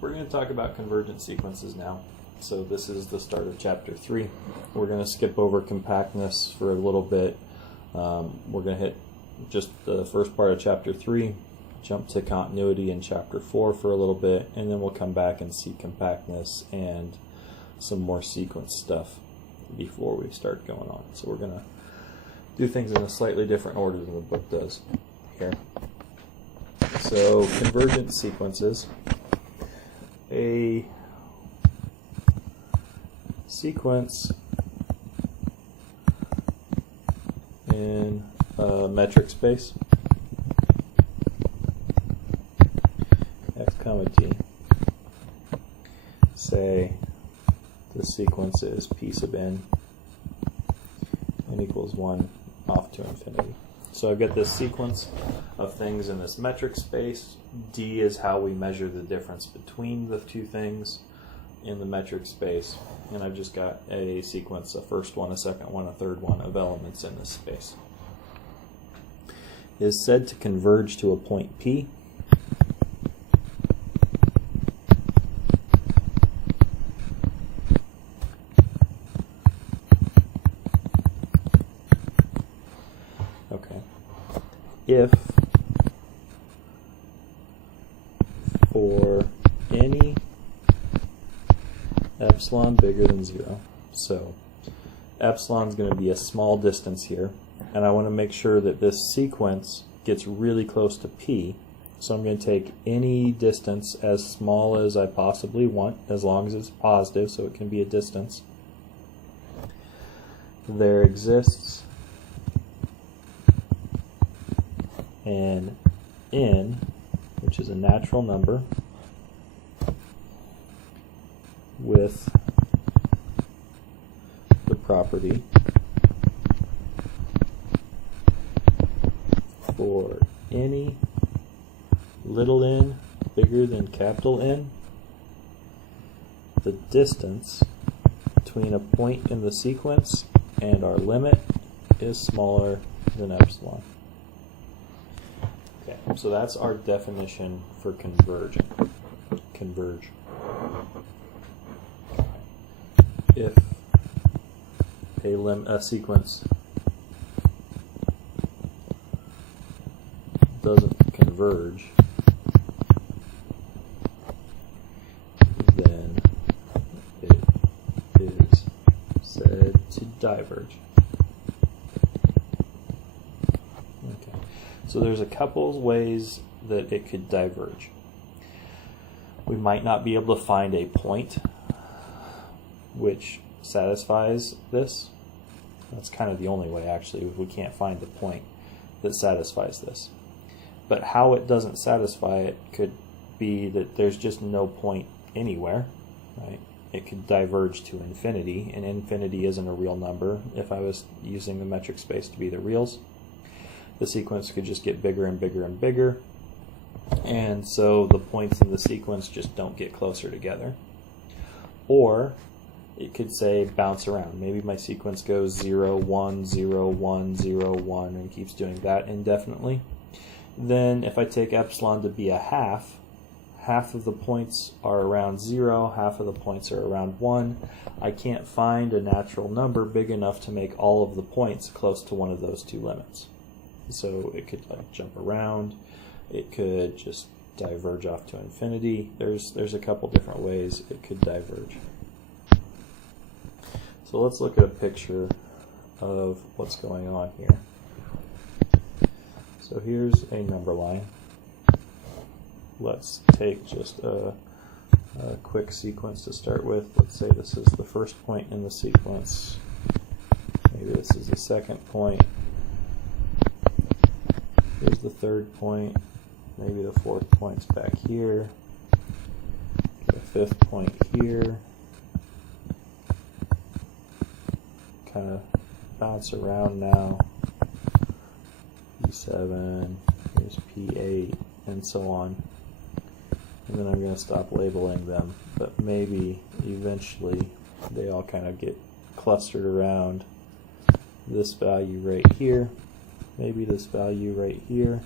We're going to talk about convergent sequences now. So this is the start of chapter 3. We're going to skip over compactness for a little bit. We're going to hit just the first part of chapter 3, jump to continuity in chapter 4 for a little bit, and then we'll come back and see compactness and some more sequence stuff before we start going on. So we're going to do things in a slightly different order than the book does here. So convergent sequences. A sequence in a metric space x comma t. Say the sequence is p sub n equals 1 off to infinity. So I've got this sequence of things in this metric space. D is how we measure the difference between the two things in the metric space. And I've just got a sequence, a first one, a second one, a third one of elements in this space. It is said to converge to a point P. Okay. If for any epsilon bigger than 0, so epsilon is going to be a small distance here, and I want to make sure that this sequence gets really close to P, so I'm going to take any distance as small as I possibly want, as long as it's positive, so it can be a distance. There exists an n, which is a natural number, with the property for any little n bigger than capital N, the distance between a point in the sequence and our limit is smaller than epsilon. Okay, so that's our definition for converge. If a sequence doesn't converge, then it is said to diverge. Okay. So there's a couple of ways that it could diverge. We might not be able to find a point which satisfies this. That's kind of the only way, actually, if we can't find the point that satisfies this. But how it doesn't satisfy it could be that there's just no point anywhere, right? It could diverge to infinity, and infinity isn't a real number. If I was using the metric space to be the reals, the sequence could just get bigger and bigger and bigger, and so the points in the sequence just don't get closer together. Or it could say bounce around. Maybe my sequence goes 0, 1, 0, 1, 0, 1, and keeps doing that indefinitely. Then if I take epsilon to be a half of the points are around 0, half of the points are around 1. I can't find a natural number big enough to make all of the points close to one of those two limits. So it could like jump around, it could just diverge off to infinity. There's a couple different ways it could diverge. So let's look at a picture of what's going on here. So here's a number line. Let's take just a quick sequence to start with. Let's say this is the first point in the sequence. Maybe this is the second point. Here's the third point. Maybe the fourth point's back here. The fifth point here. Kind of bounce around now. P7, here's P8, and so on. And then I'm going to stop labeling them, but maybe eventually they all kind of get clustered around this value right here, maybe this value right here,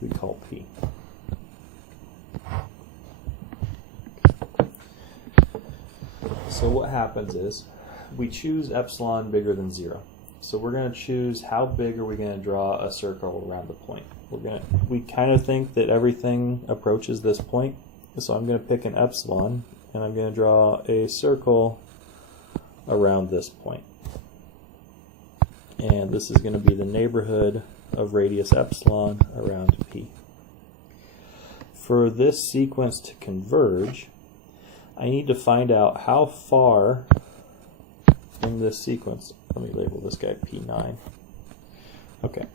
we call P. So what happens is we choose epsilon bigger than 0. So we're going to choose how big are we going to draw a circle around the point. We kind of think that everything approaches this point. So I'm going to pick an epsilon and I'm going to draw a circle around this point. And this is going to be the neighborhood of radius epsilon around P. For this sequence to converge, I need to find out how far in this sequence, let me label this guy P9. Okay.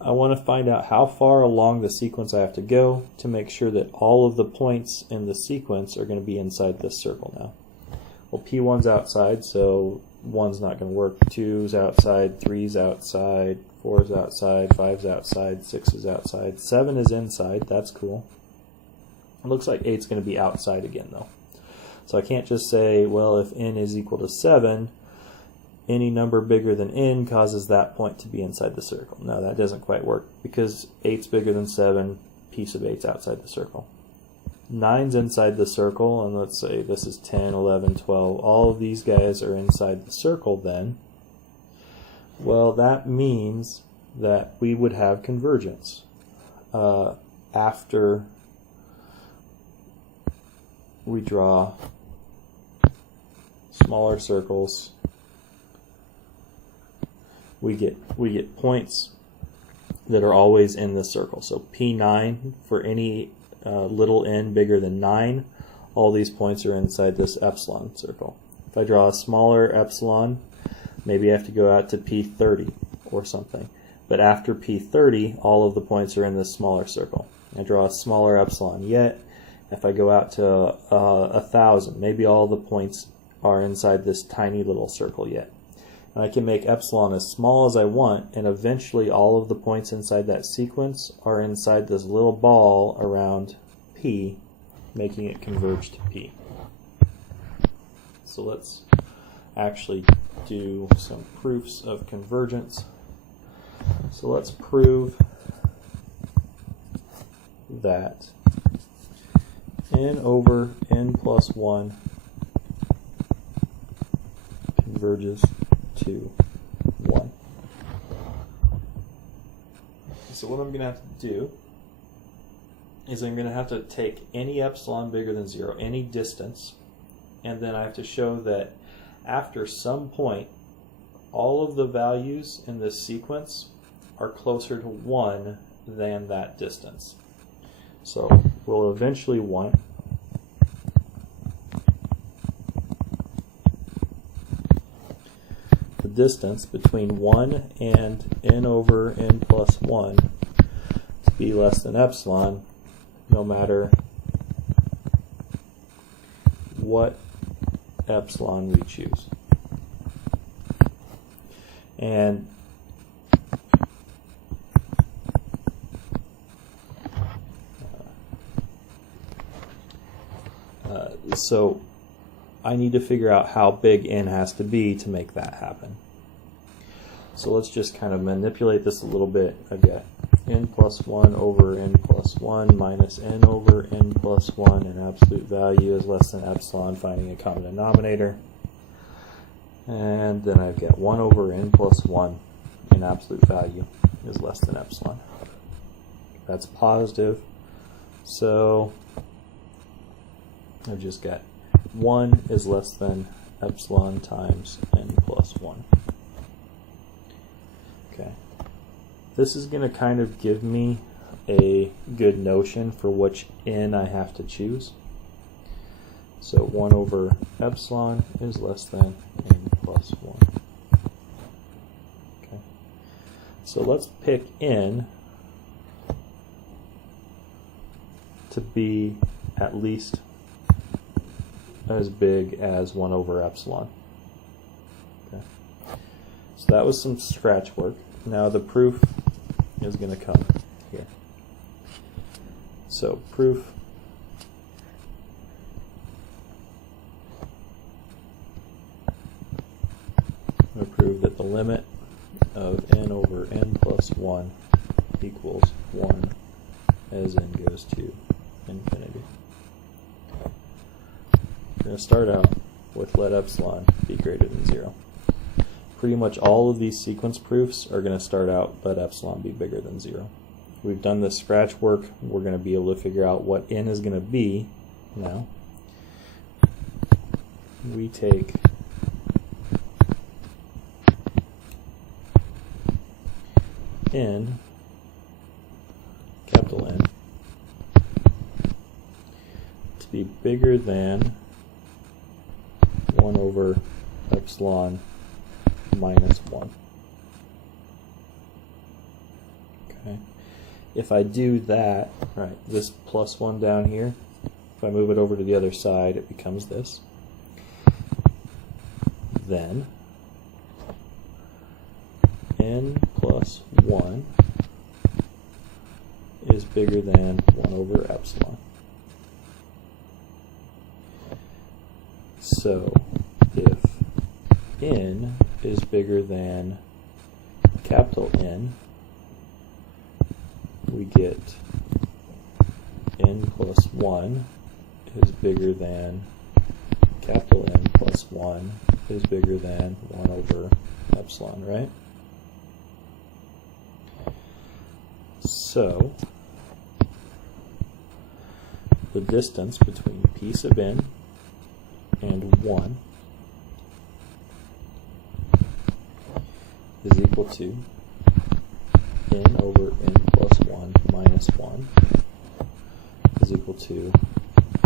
I want to find out how far along the sequence I have to go to make sure that all of the points in the sequence are going to be inside this circle now. Well, P1's outside, so 1's not going to work. 2's outside, 3's outside, 4's outside, 5's outside, 6 is outside, 7 is inside, that's cool. It looks like 8's going to be outside again though. So I can't just say, well, if n is equal to 7, any number bigger than n causes that point to be inside the circle. No, that doesn't quite work because 8's bigger than 7, p sub 8's outside the circle. 9's inside the circle, and let's say this is 10, 11, 12. All of these guys are inside the circle then. Well, that means that we would have convergence after we draw smaller circles. We get points that are always in the circle. So P9 for any little n bigger than 9, all these points are inside this epsilon circle. If I draw a smaller epsilon, maybe I have to go out to P30 or something. But after P30, all of the points are in this smaller circle. I draw a smaller epsilon yet. If I go out to 1,000, maybe all the points are inside this tiny little circle yet. And I can make epsilon as small as I want, and eventually all of the points inside that sequence are inside this little ball around P, making it converge to P. So let's actually do some proofs of convergence. So let's prove that n over n plus 1 converges to 1. So what I'm going to have to do is I'm going to have to take any epsilon bigger than 0, any distance, and then I have to show that after some point, all of the values in this sequence are closer to 1 than that distance. So we'll eventually want the distance between 1 and n over n plus 1 to be less than epsilon, no matter what epsilon we choose. And so I need to figure out how big n has to be to make that happen. So let's just kind of manipulate this a little bit. I've got n plus 1 over n plus 1 minus n over n plus 1, and absolute value is less than epsilon, finding a common denominator. And then I've got 1 over n plus 1, and absolute value is less than epsilon. That's positive. So I've just got 1 is less than epsilon times n plus 1. Okay. This is going to kind of give me a good notion for which n I have to choose. So 1 over epsilon is less than n plus 1. Okay. So let's pick n to be at least as big as 1 over epsilon. Okay. So that was some scratch work. Now the proof is going to come here. So proof I'm going to prove that the limit of n over n plus 1 equals 1 as n goes to infinity. We're going to start out with let epsilon be greater than 0. Pretty much all of these sequence proofs are going to start out let epsilon be bigger than 0. We've done this scratch work. We're going to be able to figure out what n is going to be now. We take n, capital N, to be bigger than 1 over epsilon minus 1. Okay. If I do that, right, this plus 1 down here, if I move it over to the other side, it becomes this. Then n plus 1 is bigger than 1 over epsilon. So if n is bigger than capital N, we get n plus 1 is bigger than capital N plus 1 is bigger than 1 over epsilon, right? So the distance between p sub n and 1 is equal to n over n plus 1 minus 1 is equal to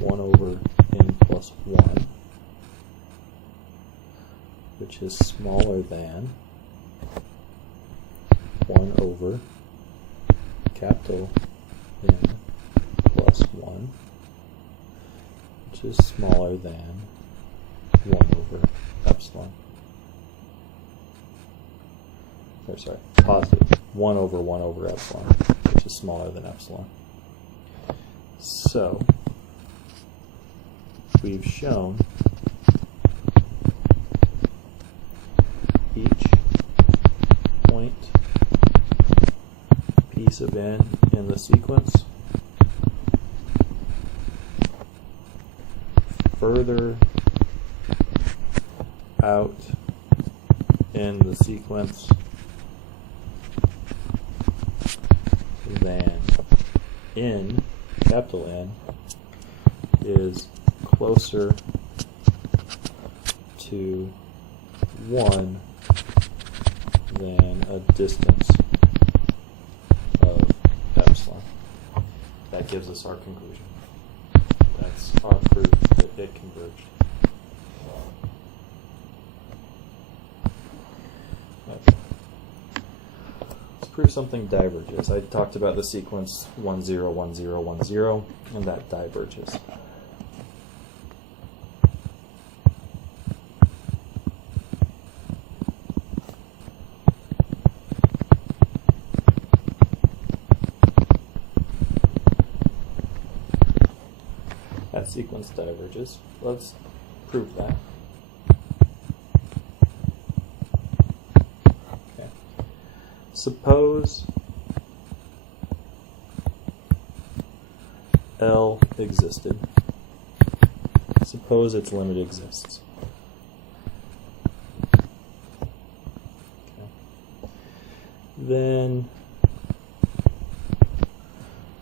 1 over n plus 1, which is smaller than 1 over capital N plus 1, which is smaller than 1 over epsilon. Or sorry, positive 1 over epsilon, which is smaller than epsilon. So we've shown each point p sub n in the sequence further out in the sequence than n, capital N, is closer to 1 than a distance of epsilon. That gives us our conclusion. That's our proof that it converged. Okay. Let's prove something diverges. I talked about the sequence 1, 0, 1, 0, 1, 0, and that diverges. That sequence diverges. Let's prove that. Okay. Suppose L existed. Suppose its limit exists. Okay. Then,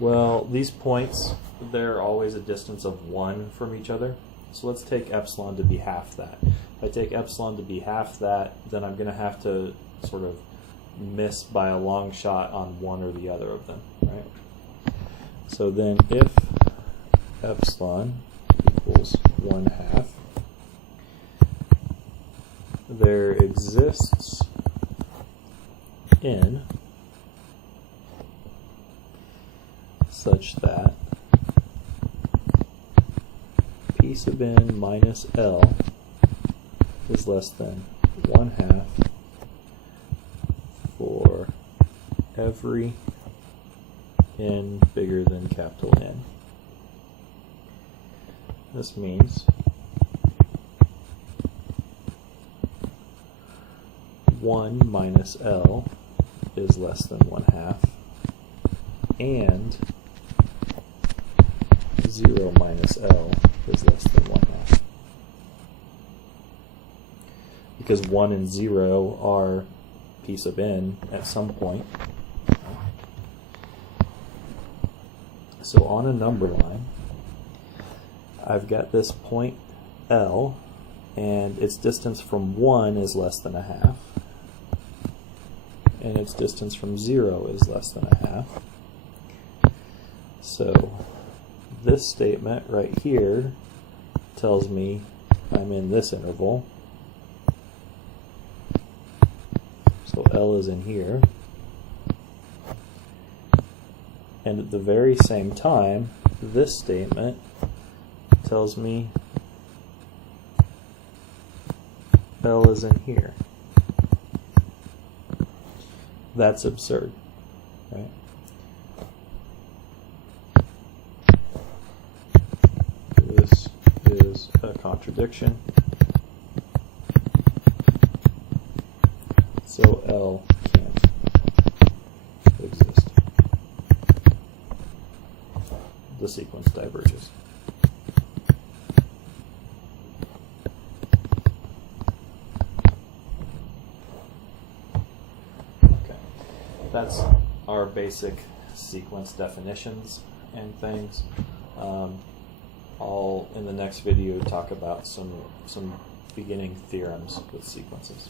well, these points, they're always a distance of 1 from each other. So let's take epsilon to be half that. If I take epsilon to be half that, then I'm going to have to sort of miss by a long shot on one or the other of them, right? So then if epsilon equals 1/2, there exists n such that p sub n minus L is less than 1/2 for every n bigger than capital N. This means 1 minus L is less than 1/2, and 0 minus L is less than 1/2. because 1 and 0 are p sub n at some point. So on a number line, I've got this point L, and its distance from 1 is less than a half, and its distance from 0 is less than a half. So this statement right here tells me I'm in this interval. So L is in here. And at the very same time, this statement tells me L is in here. That's absurd, right? This is a contradiction. So L can't exist. The sequence diverges. Okay, that's our basic sequence definitions and things. I'll, in the next video, talk about some beginning theorems with sequences.